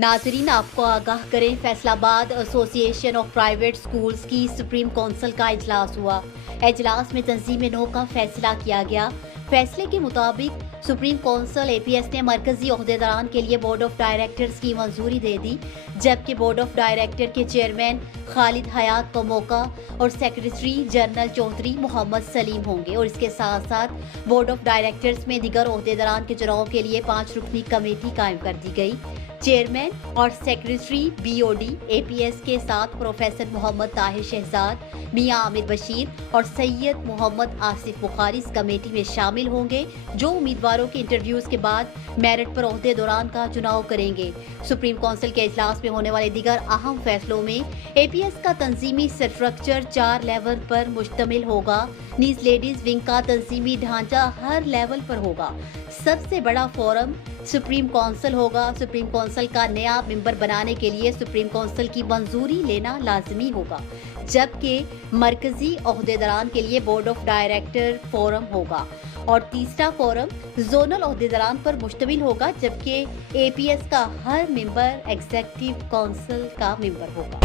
नाजरीन, आपको आगाह करें, Faisalabad association of private schools की सुप्रीम काउंसिल का इजलास हुआ। इजलास में तंजीम नो का फैसला किया गया। फैसले के मुताबिक सुप्रीम काउंसिल एपीएस ने मरकजी ओहदेदारान के लिए बोर्ड ऑफ डायरेक्टर्स की मंजूरी दे दी, जबकि बोर्ड ऑफ डायरेक्टर के चेयरमैन खालिद हयात को मौका और सेक्रेटरी जनरल चौधरी मोहम्मद सलीम होंगे। और इसके साथ साथ बोर्ड ऑफ डायरेक्टर्स में दीगर ओहदेदारान के चुनाव के लिए 5 रुकनी कमेटी कायम कर दी गई। चेयरमैन और सेक्रेटरी बीओडी एपीएस के साथ प्रोफेसर मोहम्मद ताहिर शहजाद, मियां आमिर बशीर और सैयद मोहम्मद आसिफ बुखारी इस कमेटी में शामिल होंगे, जो उम्मीदवारों के इंटरव्यूज के बाद मेरिट पर ओहदे दौरान का चुनाव करेंगे। सुप्रीम काउंसिल के इजलास में होने वाले दीगर अहम फैसलों में एपीएस का तंजीमी स्ट्रक्चर 4 लेवल पर मुश्तमिल होगा। नीज लेडीज विंग का तंजीमी ढांचा हर लेवल पर होगा। सबसे बड़ा फोरम सुप्रीम काउंसिल होगा। सुप्रीम काउंसिल का नया मेंबर बनाने के लिए सुप्रीम काउंसिल की मंजूरी लेना लाजमी होगा, जबकि मरकजी ओहदेदारान के लिए बोर्ड ऑफ डायरेक्टर फोरम होगा और तीसरा फोरम जोनल ओहदेदारान पर मुश्तमिल होगा, जबकि एपीएस का हर मेंबर एग्जीक्यूटिव काउंसिल का मेंबर होगा।